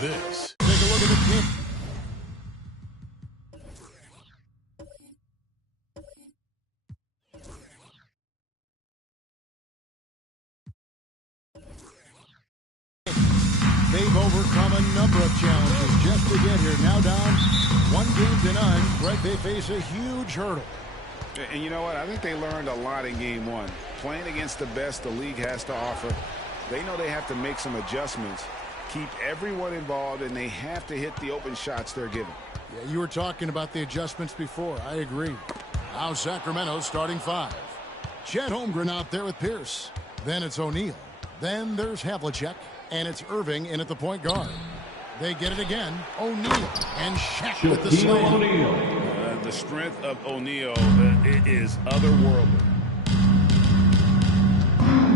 this. Take a look at the kick. They've overcome a number of challenges just to get here. Now down 1-0, but they face a huge hurdle. And you know what? I think they learned a lot in game one. Playing against the best the league has to offer, they know they have to make some adjustments, keep everyone involved, and they have to hit the open shots they're given. Yeah, you were talking about the adjustments before. I agree. Now Sacramento starting 5. Chet Holmgren out there with Pierce. Then it's O'Neal. Then there's Havlicek. And it's Irving in at the point guard. They get it again. O'Neal and Shaq with the slam. The strength of O'Neal is otherworldly.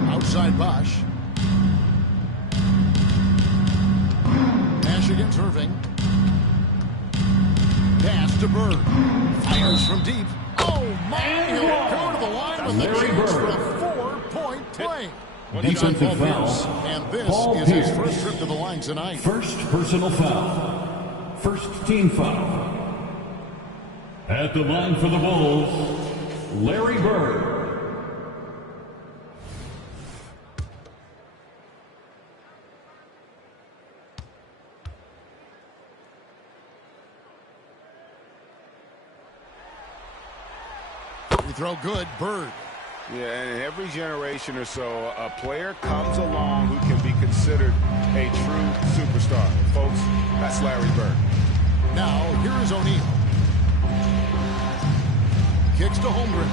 Outside Bosch. Nash against Irving. Pass to Bird. Fires from deep. Oh my! He'll go to the line with the chance for a 4-point play. Defensive foul. And this is his first trip to the line tonight. First personal foul. First team foul. At the line for the Bulls, Larry Bird. Free throw good, Bird. Yeah, and every generation or so, a player comes along who can be considered a true superstar. Folks, that's Larry Bird. Now, here is O'Neal. Kicks to Holmgren.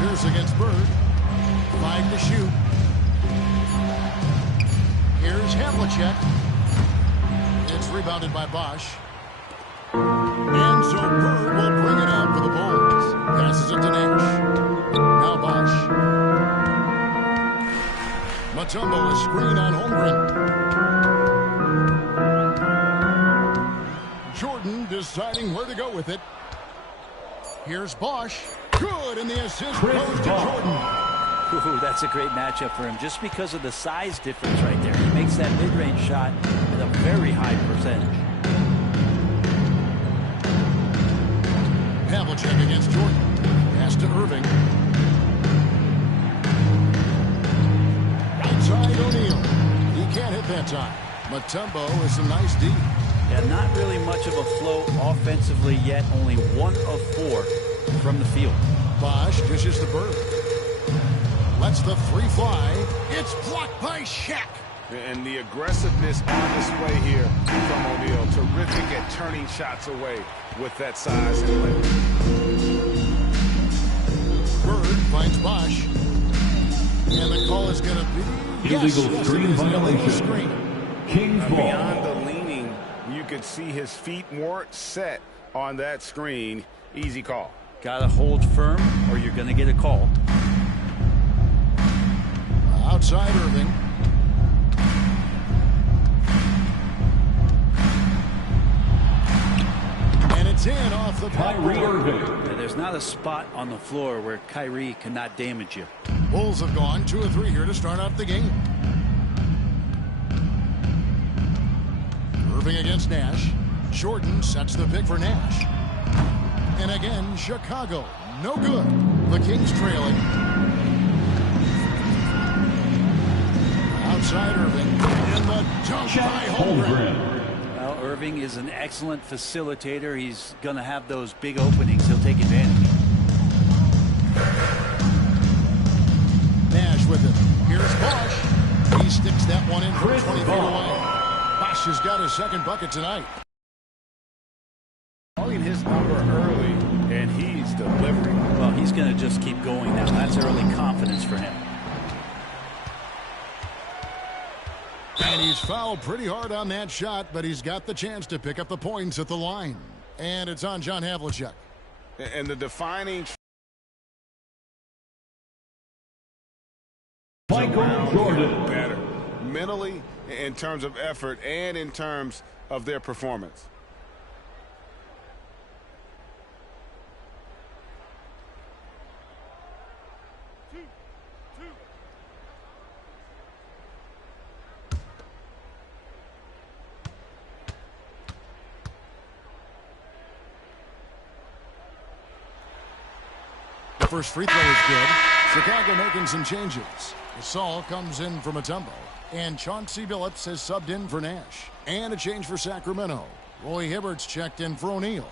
Pierce against Bird. 5 to shoot. Here's Havlicek. It's rebounded by Bosch. And so Bird will bring it out for the Bulls. Passes it to Nash. Now Bosch. Mutombo a screen on Holmgren. Jordan deciding where to go with it. Here's Bosch. Good, and the assist goes to Jordan. Ooh, that's a great matchup for him just because of the size difference right there. He makes that mid-range shot at a very high percentage. Havlicek against Jordan. Pass to Irving. Outside O'Neal. He can't hit that time. Mutombo with some nice D. Yeah, not really much of a flow offensively yet. Only 1 of 4 from the field. Bosch dishes the Bird. Lets the 3 fly. It's blocked by Shaq. And the aggressiveness on display here from O'Neal. Terrific at turning shots away with that size and length. Bird finds Bosch. And the call is going to be... Illegal screen violation. Kings ball. Beyond the leaning, you could see his feet weren't set on that screen. Easy call. Got to hold firm or you're going to get a call. Outside Irving. It's in off the Kyrie Irving. Yeah, there's not a spot on the floor where Kyrie cannot damage you. Bulls have gone 2 of 3 here to start out the game. Irving against Nash. Jordan sets the pick for Nash. And again, Chicago. No good. The Kings trailing. Outside Irving. And the dunk by Holmgren. Well, Irving is an excellent facilitator. He's going to have those big openings. He'll take advantage. Nash with it. Here's Bosch. He sticks that one in from 20 feet away. Bosch has got his second bucket tonight. Calling his number early, and he's delivering. Well, he's going to just keep going now. That's early confidence for him. And he's fouled pretty hard on that shot, but he's got the chance to pick up the points at the line. And it's on John Havlicek. And the defining... Michael Jordan. Better. Mentally, in terms of effort, and in terms of their performance. first free throw is good. Chicago making some changes. Gasol comes in for Mutombo. And Chauncey Billups has subbed in for Nash. And a change for Sacramento. Roy Hibbert's checked in for O'Neal.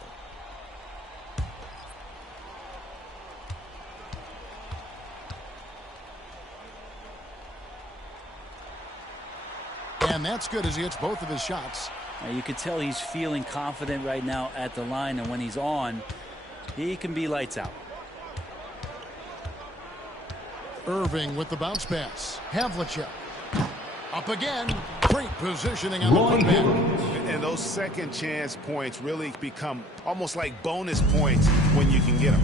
And that's good as he hits both of his shots. Now you can tell he's feeling confident right now at the line, and when he's on, he can be lights out. Irving with the bounce pass. Havlicek. Up again. Great positioning on the putback. And those second chance points really become almost like bonus points when you can get them.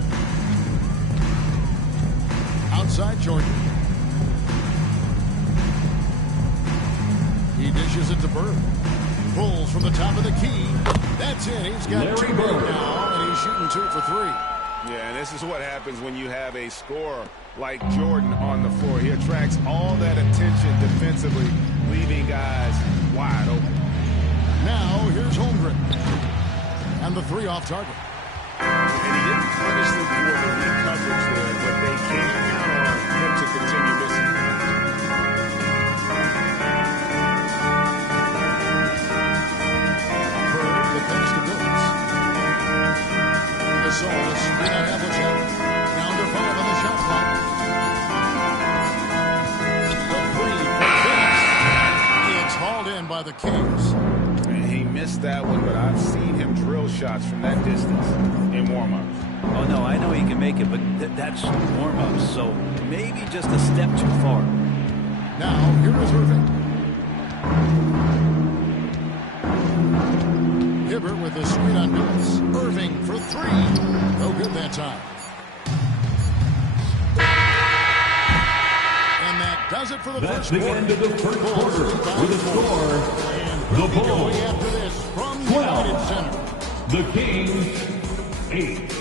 Outside Jordan. He dishes it to Bird. Pulls from the top of the key. That's it. He's got two big now, and he's shooting 2 for 3. Yeah, and this is what happens when you have a scorer like Jordan on the floor. He attracts all that attention defensively, leaving guys wide open. Now, here's Holmgren. And the 3 off target. And he didn't punish them for the weak coverage there, but they can't count on him to continue missing. Gasol is screen on Havlicek. Down to 5 on the shot clock. The 3 for Phoenix. It's hauled in by the Kings. And he missed that one, but I've seen him drill shots from that distance in warm-ups. Oh, no, I know he can make it, but that's warm-ups, so maybe just a step too far. Now, here is Irving. Hibbert with a screen on Billups. Irving for 3. No good that time. And that does it for the That's first the quarter. end of the first quarter with a score. And The we'll be Bulls going after this from 12. United Center. The Kings 8.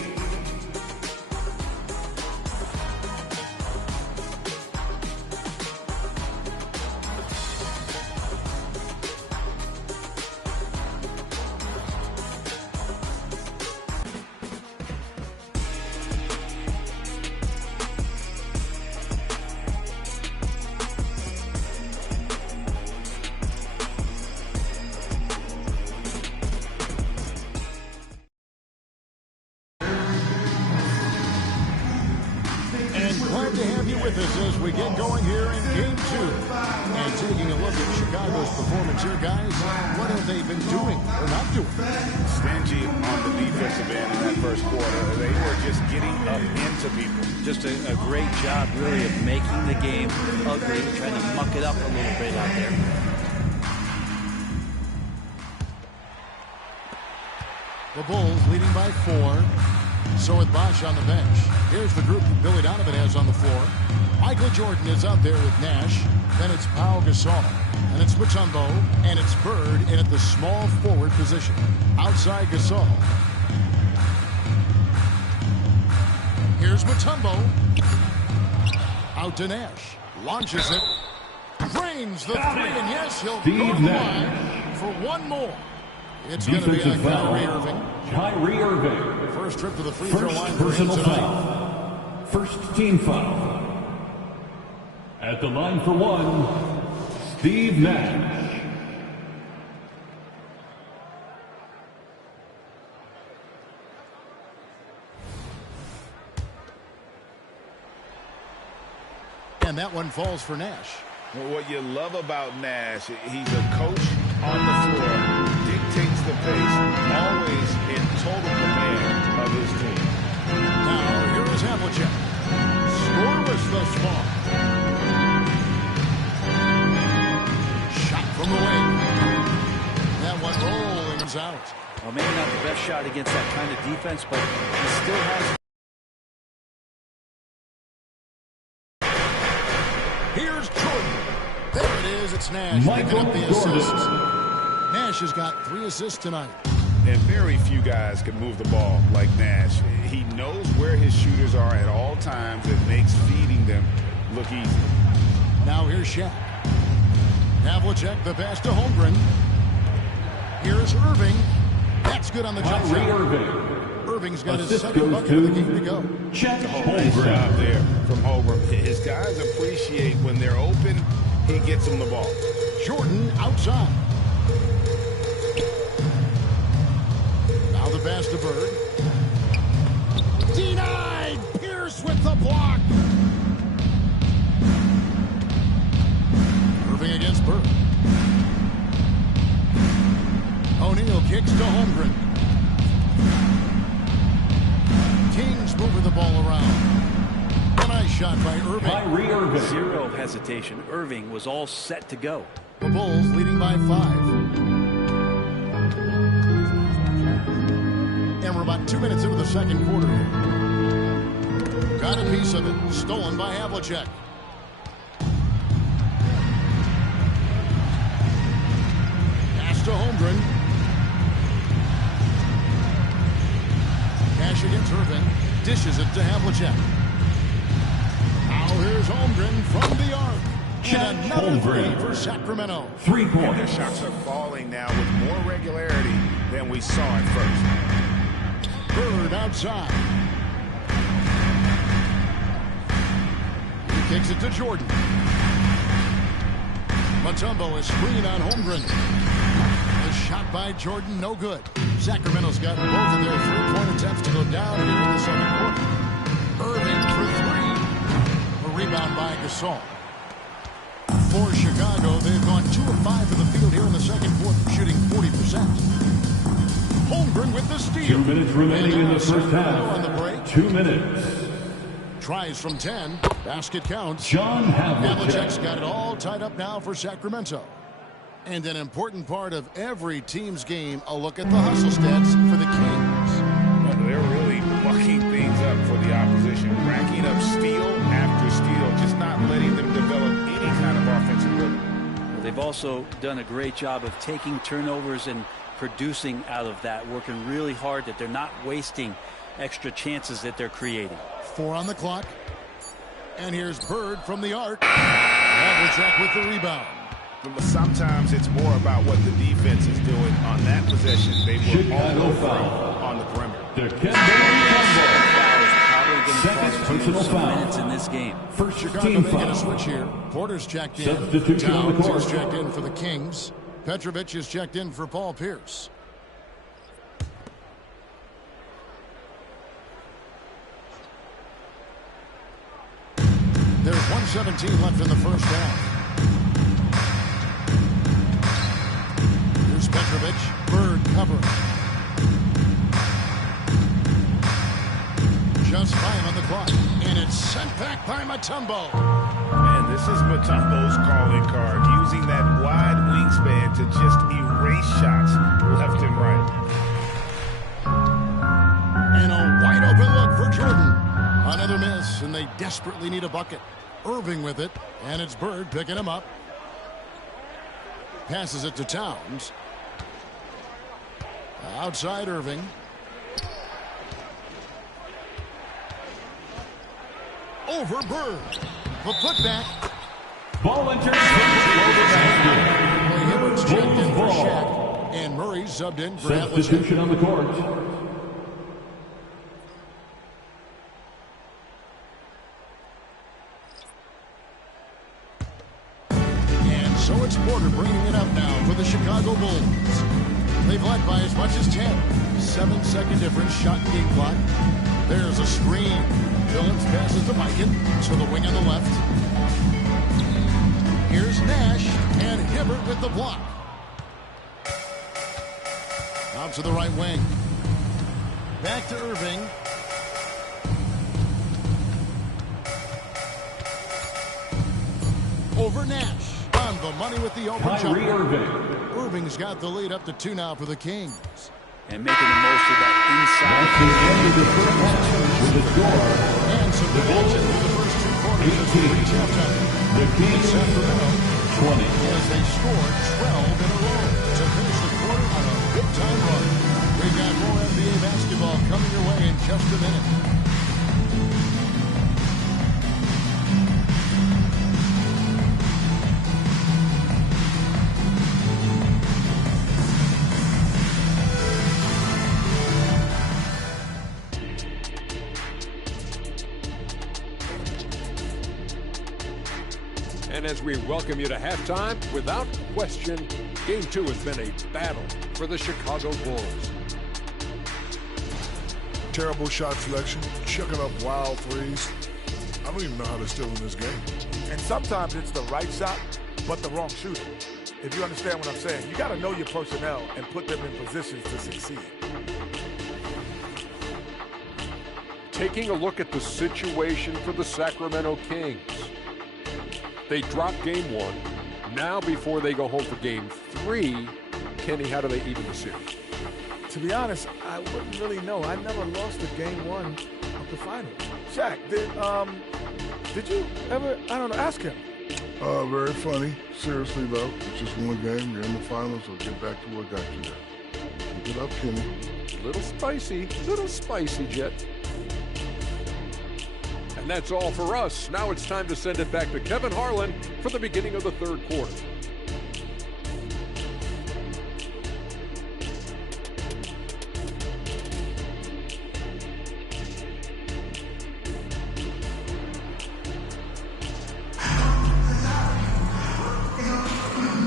Glad to have you with us as we get going here in Game 2. And taking a look at Chicago's performance here, guys, what have they been doing or not doing? Stingy on the defensive end in that first quarter. They were just getting up into people. Just a great job, really, of making the game ugly, trying to muck it up a little bit out there. The Bulls leading by 4. So with Bosh on the bench. Here's the group that Billy Donovan has on the floor. Michael Jordan is out there with Nash. Then it's Pau Gasol. And it's Mutombo. And it's Bird in at the small forward position. Outside Gasol. Here's Mutombo. Out to Nash. Launches it. Drains the 3. And yes, he'll go to the line for one more. It's going to be on Kyrie Irving. Kyrie Irving. First trip to the free throw line for him Personal tonight. foul. First team foul. At the line for 1, Steve Nash. And that one falls for Nash. Well, what you love about Nash, he's a coach on the floor, dictates the pace, always in total command of his team. Now, here is Havlicek. Scoreless thus far. Shot from the wing. That one rolling is out. Well, maybe not the best shot against that kind of defense, but he still has. Here's Jordan. There it is. It's Nash picking up the assist. Nash has got 3 assists tonight. And very few guys can move the ball like Nash. He knows where his shooters are at all times. It makes feeding them look easy. Now here's Shaq. Havlicek, the pass to Holmgren. Here's Irving. That's good on the jump shot. Irving. Irving's got his Assist second goes bucket of the game to go. Chet Nice Holmgren. job there from Holmgren. His guys appreciate when they're open, he gets them the ball. Jordan outside. Now the pass to Bird. Denied! Pierce with the block. Irving against Bird. O'Neal kicks to Holmgren. Kings moving the ball around. A nice shot by Irving. Kyrie Irving. Zero hesitation. Irving was all set to go. The Bulls leading by 5. And we're about 2 minutes into the second quarter. Got a piece of it. Stolen by Havlicek. Pass to Holmgren. Cash against Irving. Dishes it to Havlicek. Now here's Holmgren from the arc. And another three for Sacramento. 3 Their points. shots are falling now with more regularity than we saw at first. Bird outside. He kicks it to Jordan. Mutombo is screened on Holmgren. The shot by Jordan, no good. Sacramento's got both of their three-point attempts to go down here in the second quarter. Irving for 3. A rebound by Gasol. For Chicago, they've gone 2 of 5 from the field here in the second quarter, shooting 40%. Holmgren with the steal. 2 minutes remaining in the first On the half. break. 2 minutes. Tries from 10. Basket counts. John Havlicek's Havlicek. got it all tied up now for Sacramento. And an important part of every team's game, a look at the hustle stats for the Kings. They're really mucking things up for the opposition, racking up steal after steal, just not letting them develop any kind of offensive rhythm. Well, they've also done a great job of taking turnovers and producing out of that, working really hard that they're not wasting extra chances that they're creating. 4 on the clock. And here's Bird from the arc. Havlicek with the rebound. But sometimes it's more about what the defense is doing on that possession. They were all Chicago over foul. on the perimeter. Dikembe Probably going to Second cost personal some foul. minutes in this game. First Chicago team making a foul. switch here. Porter's checked in. Substitution on the Towns court. is checked in for the Kings. Petrovic is checked in for Paul Pierce. There's 1:17 left in the first half. Here's Petrovic. Bird cover. Just 5 on the clock. And it's sent back by Mutombo. And this is Mutombo's calling card, using that wide wingspan to just erase shots left and right. And a wide open look for Jordan. Another miss, and they desperately need a bucket. Irving with it, and it's Bird picking him up. Passes it to Towns. Outside Irving. Over Bird. The putback. Ball enters. Basket. Hibbert's checked in for Ball. Shaq. And Murray subbed in for Havlicek. Substitution on the court. And so it's Porter bringing it up now for the Chicago Bulls. They've led by as much as 10. 7-second difference, shot and game clock. There's a screen. Phillips passes to Mikan to the wing on the left. Here's Nash and Hibbert with the block. Out to the right wing. Back to Irving. Over Nash. On the money with the open Kyrie jumper. Irving. Irving's got the lead up to 2 now for the Kings. And making the most of that That's the end of the first half with the score. And some good action for the first 2 quarters as we reach halftime. The Kings Sacramento 20. as they scored 12 in a row to finish the quarter on a big-time run. We've got more NBA basketball coming your way in just a minute. And as we welcome you to halftime, without question, Game 2 has been a battle for the Chicago Bulls. Terrible shot selection, chucking up wild threes. I don't even know how they're still in this game. And sometimes it's the right shot, but the wrong shooter. If you understand what I'm saying, you got to know your personnel and put them in positions to succeed. Taking a look at the situation for the Sacramento Kings. They dropped Game 1. Now before they go home for Game 3, Kenny, how do they even the series? To be honest, I wouldn't really know. I never lost a Game 1 of the finals. Shaq, did you ever, I don't know, ask him? Very funny. Seriously, though, it's just one game. You're in the finals, so get back to what got you there. Keep it up, Kenny. Little spicy, Jet. And that's all for us. Now it's time to send it back to Kevin Harlan for the beginning of the third quarter.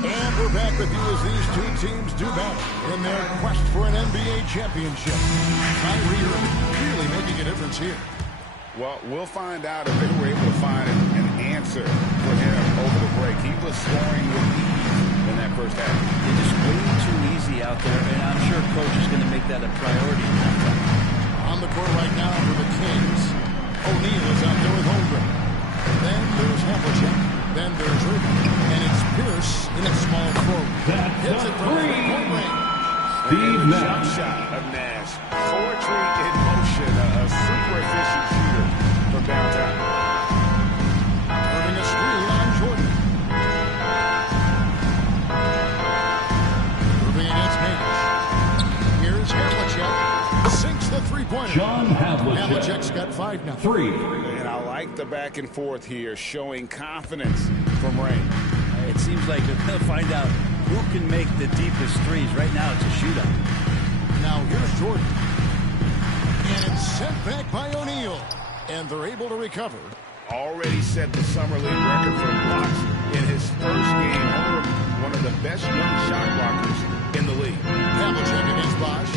And we're back with you as these two teams do battle in their quest for an NBA championship. Kyrie Irving really making a difference here. Well, we'll find out if they were able to find an answer for him over the break. He was scoring with ease in that first half. It is way too easy out there, and I'm sure Coach is going to make that a priority. On the court right now for the Kings. O'Neal is out there with Holmgren. Then there's Havlicek. Then there's Irving. And it's Pierce in a small forward. Hits it from three-point range. Steve Jump shot of Nash. Poetry in motion. A super efficient shooter from downtown. Irving a screen on Jordan. Irving against Nash. Here's Havlicek. Sinks the three-pointer. John Havlicek. Havlicek's got 5 now. 3. And I like the back and forth here, showing confidence from Ray. It seems like they're going to find out who can make the deepest threes. Right now, it's a shootout. Now here's Jordan. And it's sent back by O'Neal. And they're able to recover. Already set the Summer League record for blocks in his first game. One of the best young shot blockers in the league. Havlicek against Bosch.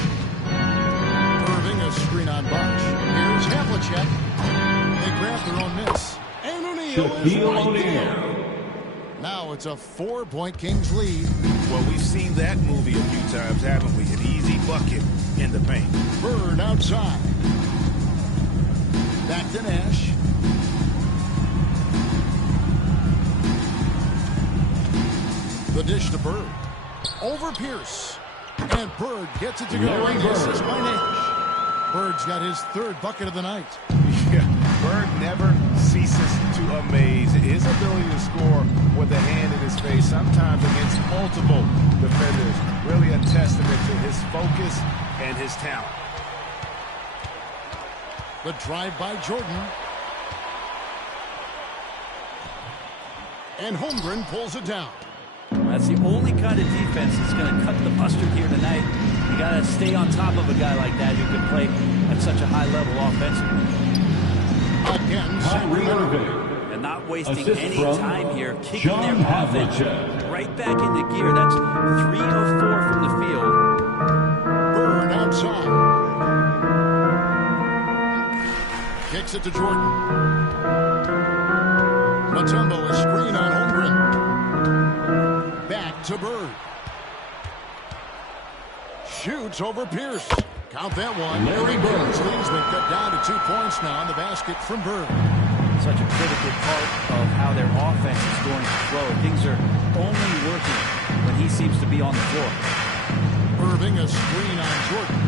Irving a screen on Bosch. Here's Havlicek. They grab their own miss. And O'Neal is right there. Now it's a 4-point Kings lead. Well, we've seen that movie a few times, haven't we? An easy bucket in the paint. Bird outside. Back to Nash. The dish to Bird. Over Pierce. And Bird gets it to go. Larry Bird. Assist by Nash. Bird's got his 3rd bucket of the night. Yeah, Bird never ceases to amaze. His ability to score with a hand in his face, sometimes against multiple defenders. Really a testament to his focus and his talent. The drive by Jordan. And Holmgren pulls it down. That's the only kind of defense that's going to cut the mustard here tonight. You got to stay on top of a guy like that who can play at such a high level offensively. Again, Kyrie Irving. And not wasting Assist any from time here, kicking John their offense Havlicek. right back into gear. That's 3 of 4 from the field. Bird outside. Kicks it to Jordan. Mutombo a screen on Holmgren. Back to Bird. Shoots over Pierce. Count that one. Larry Bird. Kings lead's been cut down to 2 points now on the basket from Bird. Such a critical part of how their offense is going to flow. Things are only working when he seems to be on the floor. Irving a screen on Jordan.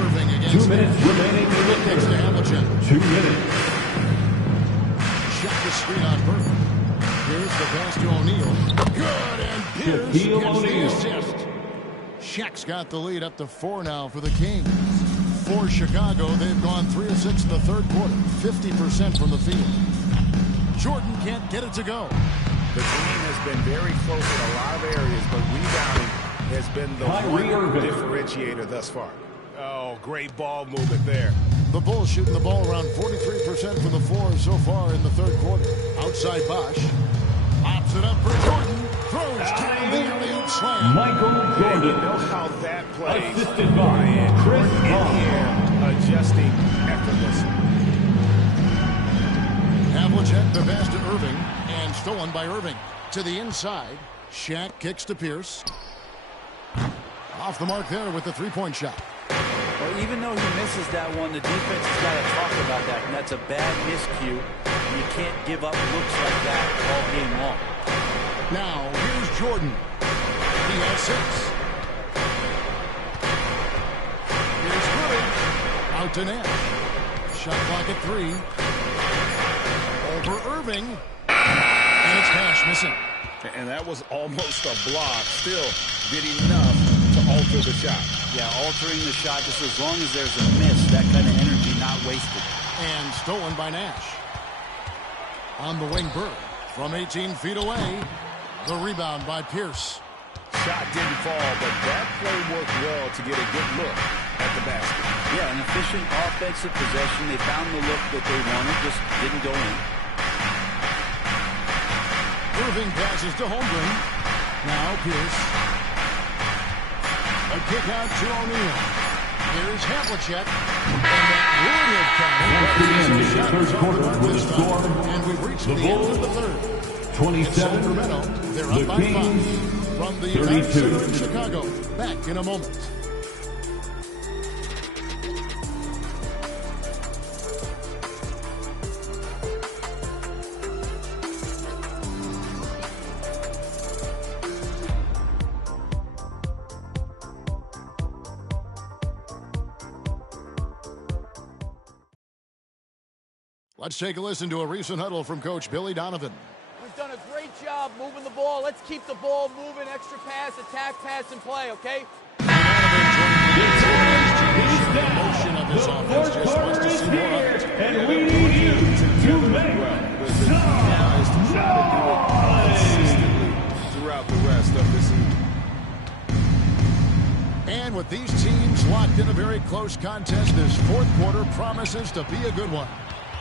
Irving against 2 minutes remaining in the Kicks to Havlicek. 2 minutes. Shot the screen on Bird. Here's the pass to O'Neal. Good, and Pierce Shaquille gets the O'Neal. assist. Shaq's got the lead up to 4 now for the Kings. For Chicago, they've gone 3 of 6 in the third quarter, 50% from the field. Jordan can't get it to go. The team has been very close in a lot of areas, but rebounding has been the Kyrie one Irving. differentiator thus far. Oh, great ball movement there. The Bulls shooting the ball around 43% from the floor so far in the third quarter. Outside Bosch. Pops it up for Jordan. Throws down the alley-oop slam. Michael Jordan. You know how that plays. Assisted by Chris in the air, adjusting effortlessly. Havlicek, the pass to Irving, and stolen by Irving. To the inside, Shaq kicks to Pierce. Off the mark there with the three-point shot. Well, even though he misses that one, the defense has got to talk about that, and that's a bad miscue. You can't give up looks like that all game long. Now, here's Jordan. He has 6. Here's Wood. Out to Nash. Shot clock at 3. Over Irving. And it's Nash missing. And that was almost a block. Still did enough to alter the shot. Yeah, altering the shot, just as long as there's a miss, that kind of energy not wasted. And stolen by Nash. On the wing, Bird. From 18 feet away. The rebound by Pierce. Shot didn't fall, but that play worked well to get a good look at the basket. Yeah, an efficient offensive possession. They found the look that they wanted, just didn't go in. Irving passes to Holmgren. Now Pierce. A kick out to O'Neal. Here's Havlicek. And that would have counted. Once again, the third quarter with a score. And we've reached The the end Bulls, of the third. 27. Sacramento, they're up The by Kings, 5. From the United 32. Center in Chicago. Back in a moment. Let's take a listen to a recent huddle from Coach Billy Donovan. We've done a great job moving the ball. Let's keep the ball moving, extra pass, attack, pass, and play, okay? Motion of his offense just wants to see more of it. And we need you to make Now is to try to do it consistently throughout the rest of the season. And with these teams locked in a very close contest, this fourth quarter promises to be a good one.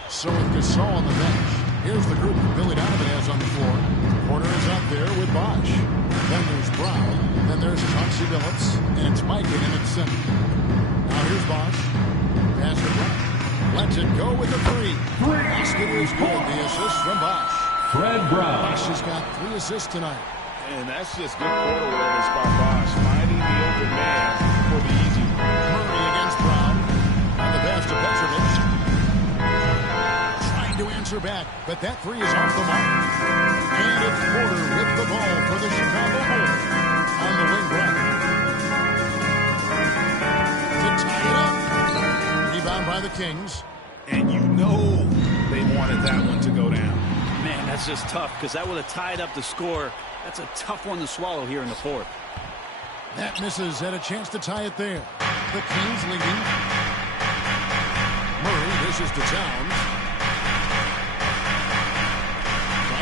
So with Gasol on the bench, here's the group that Billy Donovan has on the floor. Porter is up there with Bosch. Then there's Brown. Then there's Chauncey Billups. And it's Mike in at center. Now here's Bosch. Pass to Brown. Lets it go with the 3. Basket is good. The assist from Bosch. Fred Brown. Bosch has got 3 assists tonight. And that's just good quarter awareness by Bosch, finding the open man for the easy one. Murray against Brown. On the pass to Petrovic. To answer back, but that 3 is off the mark. And it's Porter with the ball for the Chicago Bulls on the wing right. To tie it up. Rebound by the Kings. And you know they wanted that one to go down. Man, that's just tough because that would have tied up the score. That's a tough one to swallow here in the fourth. That misses. Had a chance to tie it there. The Kings leading. Murray dishes to Towns.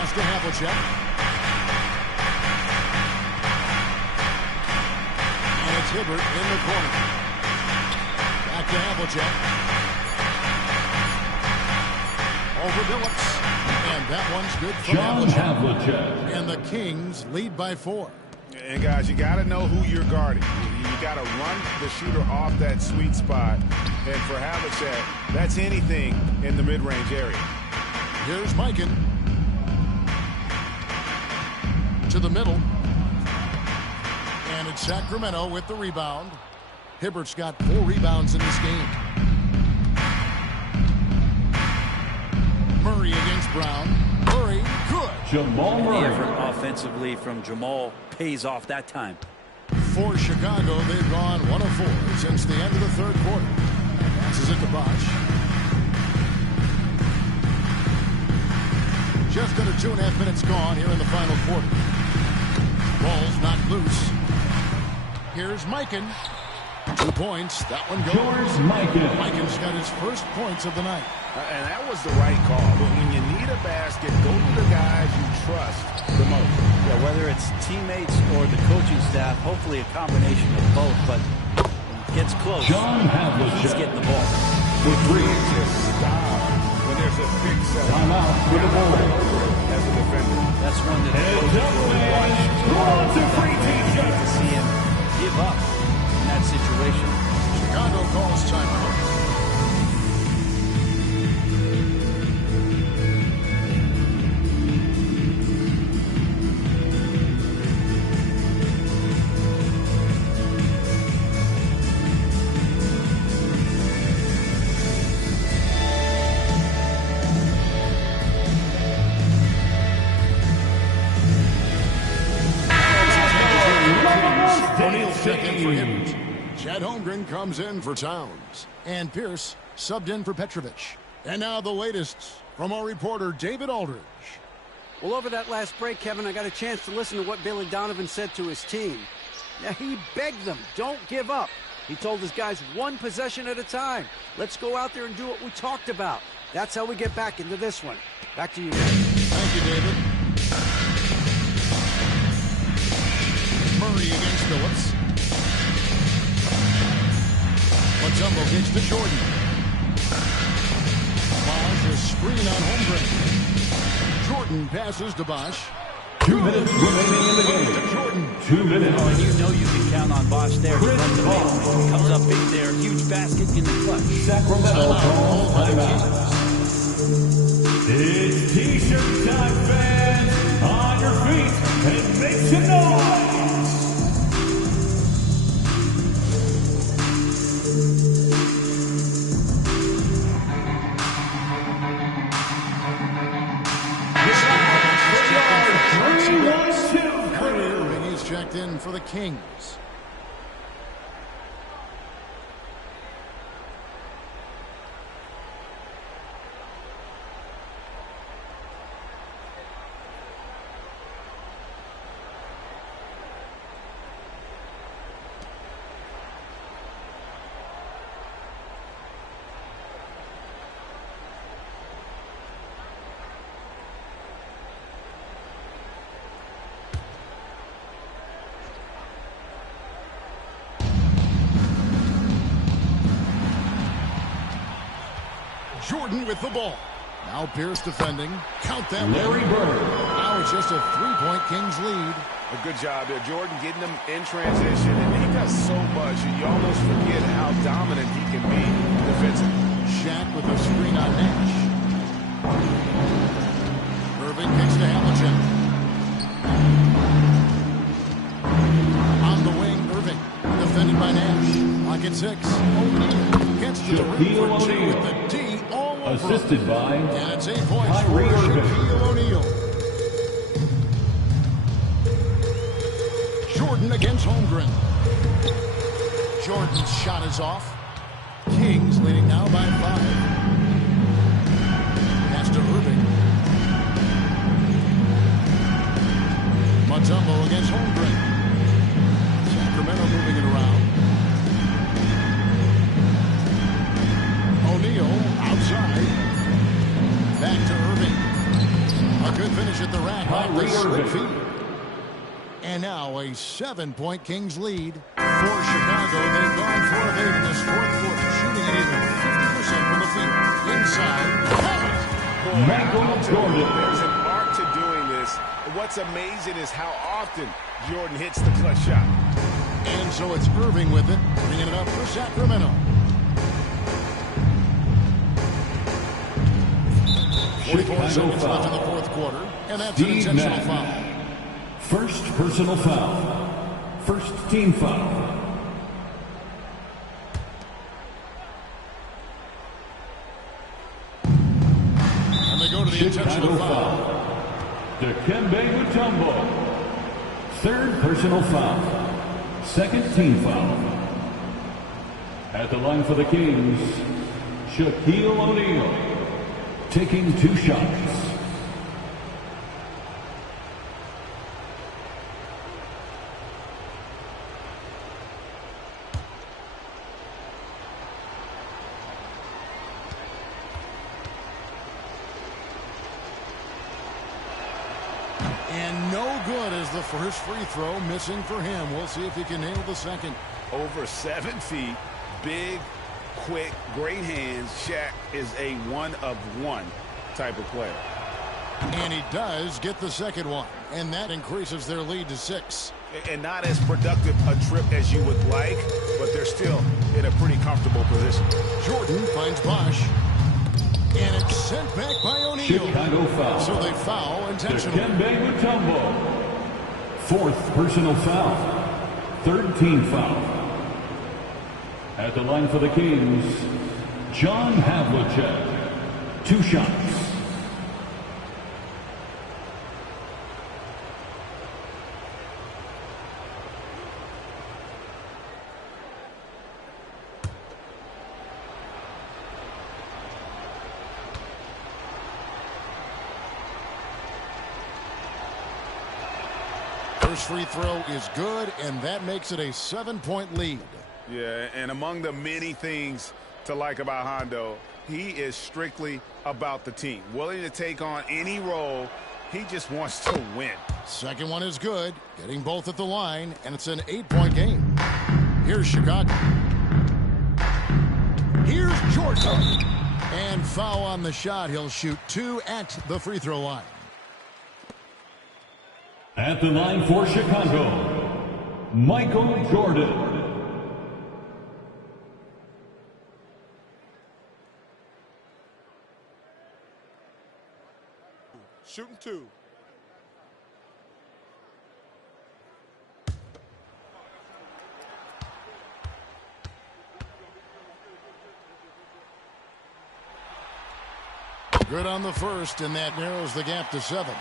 To Havlicek. And it's Hibbert in the corner. Back to Havlicek. Over Billups. And that one's good for Havlicek. And the Kings lead by 4. And guys, you got to know who you're guarding. You got to run the shooter off that sweet spot. And for Havlicek, that's anything in the mid-range area. Here's Mikan. To the middle. And it's Sacramento with the rebound. Hibbert's got 4 rebounds in this game. Murray against Brown. Murray, good. Jamal The Murray. effort offensively from Jamal pays off that time. For Chicago, they've gone 1 of 4 since the end of the third quarter. Passes it to Bosch. Just under 2.5 minutes gone here in the final quarter. Ball's not loose. Here's Mikan. 2 points. That one goes. George Mikan. Mikan's got his first points of the night. And that was the right call. But when you need a basket, go to the guys you trust the most. Yeah, whether it's teammates or the coaching staff, hopefully a combination of both. But when it gets close, John he's Havlicek. getting the ball. for 3. Just stop when there's a big set. Timeout for the Bulls. As a defender. That's one that Heads up, man. Who wants a free t-shirt? to see him give up in that situation. Chicago calls timeout. Check in for him. Chet Holmgren comes in for Towns. And Pierce subbed in for Petrovic. And now the latest from our reporter, David Aldridge. Well, over that last break, Kevin, I got a chance to listen to what Billy Donovan said to his team. Now, he begged them, don't give up. He told his guys, one possession at a time. Let's go out there and do what we talked about. That's how we get back into this one. Back to you, David. Thank you, David. Murray against Phillips. Mutombo gets to Jordan. Bosch is screen on Holmgren. Jordan passes to Bosch. 2 minutes remaining in the game. Jordan. 2 minutes. Oh, and you know you can count on Bosch there. He runs the ball. Comes up big there. Huge basket in the clutch. Sacramento calls timeout. It's t-shirt time, fans. On your feet and make some noise. Checked in for the Kings. Jordan with the ball. Now Pierce defending. Count that. Larry Bird. Now it's just a 3-point Kings lead. A good job there. Jordan getting them in transition, and he does so much, and you almost forget how dominant he can be defensively. Shaq with a screen on Nash. Irving kicks to Havlicek. On the wing, Irving. Defended by Nash. Lock at 6. O'Neal gets to the rim for 2 with the D all over. Assisted by And it's 8 points for Kyrie Irving. Shaquille O'Neal. Jordan against Holmgren. Jordan's shot is off. Kings leading now by 5. Pass to Irving. Mutombo against Holmgren. Sacramento moving it around. O'Neal outside. Back to Irving. A good finish at the rack off the slick feed. And now a 7-point Kings lead for Chicago. They've gone 4 of 8 in this fourth quarter, shooting at even 50% from the field. Inside. There's an art to doing this. What's amazing is how often Jordan hits the clutch shot. And so it's Irving with it, bringing it up for Sacramento. 44 seconds left in the fourth quarter, and that's an intentional foul. First personal foul. First team foul. And they go to the intentional foul. Dikembe Mutombo. Third personal foul. Second team foul. At the line for the Kings, Shaquille O'Neal. Taking 2 shots. And no good as the first free throw, missing for him. We'll see if he can nail the second. Over 7 feet, big, quick, great hands. Shaq is a one-of-one type of player. And he does get the second one, and that increases their lead to 6. And not as productive a trip as you would like, but they're still in a pretty comfortable position. Jordan finds Bosch. And it's sent back by O'Neal. Chicago foul. So they foul intentionally. Dikembe Mutombo. Fourth personal foul. Third team foul. At the line for the Kings, John Havlicek. 2 shots. First free throw is good, and that makes it a 7-point lead. Yeah, and among the many things to like about Hondo, he is strictly about the team. Willing to take on any role. He just wants to win. Second one is good, getting both at the line, and it's an 8-point game. Here's Chicago. Here's Jordan. And foul on the shot. He'll shoot 2 at the free throw line. At the line for Chicago, Michael Jordan. Shooting 2. Good on the first, and that narrows the gap to 7.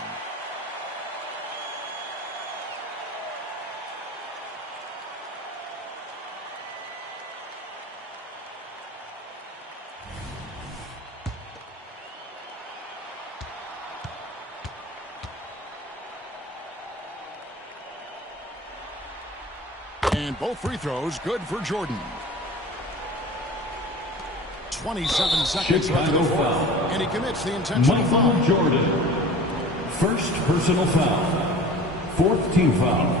And both free throws good for Jordan. 27 seconds left in the fourth, and he commits the intentional foul. Michael Jordan. First personal foul. Fourth team foul.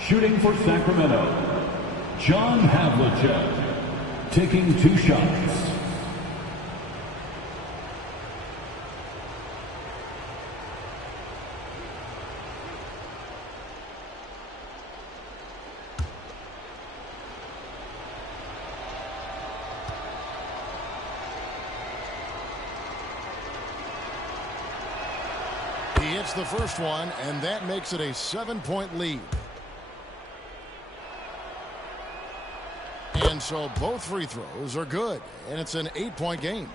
Shooting for Sacramento, John Havlicek. Taking 2 shots. He hits the first one, and that makes it a 7-point lead. And so both free throws are good, and it's an 8-point game.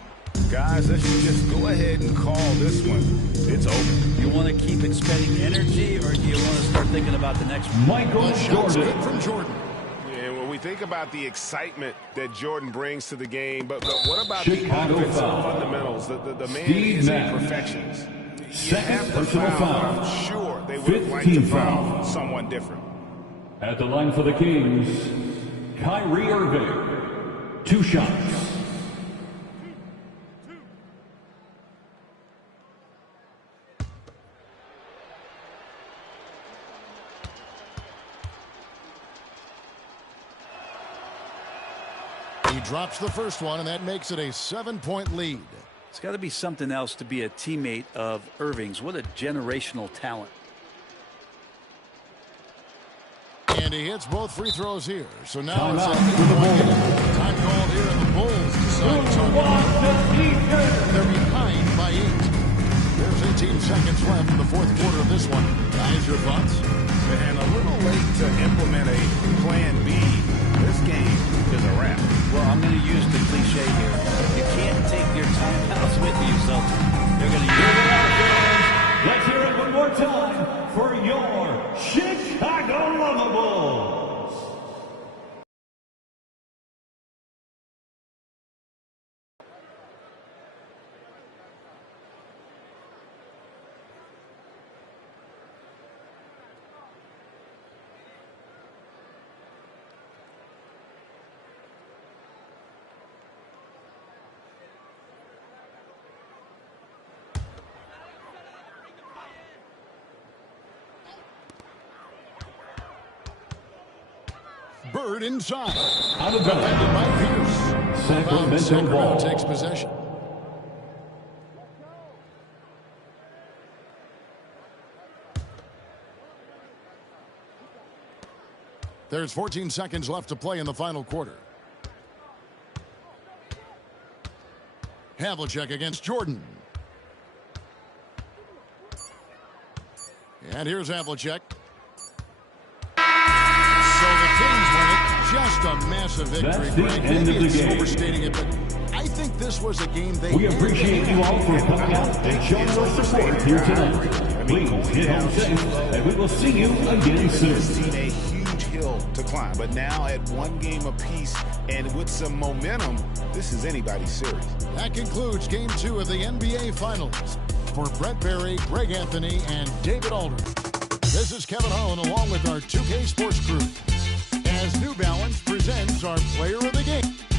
Guys, let's just go ahead and call this one. It's over. You want to keep expending energy, or do you want to start thinking about the next one? Michael Shot's Jordan. good from Jordan. Yeah, when we think about the excitement that Jordan brings to the game, but what about Chicago the offensive foul. fundamentals? The man Steve is Nash. imperfections. Second personal foul. I'm sure they would like Fifth to team foul. someone different. At the line for the Kings, Kyrie Irving. 2 shots. He drops the first one, and that makes it a 7-point lead. It's got to be something else to be a teammate of Irving's. What a generational talent. And he hits both free throws here. So now Time it's out an for the 8-point Bulls. game. Time called here, and the Bulls decide to they're behind by 8. There's 18 seconds left in the fourth quarter of this one. Guys, your thoughts? And a little late to implement a plan B. This game is a wrap. Well, I'm going to use the cliche here. You can't take your timeouts with you, so they're going to use it. Let's hear it one more time for your Chicago Lavables. third inside. Out of Defended by Pierce. Sacramento ball. Takes possession. There's 14 seconds left to play in the final quarter. Havlicek against Jordan. And here's Havlicek. So the Kings win it. Just a massive victory. That's the Greg, end maybe of the it's game. overstating it, but I think this was a game they... We appreciate you all for coming out and showing your support here tonight. Please get home safe, and we will see you again soon. Seen a huge hill to climb, but now at one game apiece and with some momentum, this is anybody's series. That concludes Game 2 of the NBA Finals. For Brett Berry, Greg Anthony, and David Aldridge, this is Kevin Harlan along with our 2K Sports crew as New Balance presents our Player of the Game.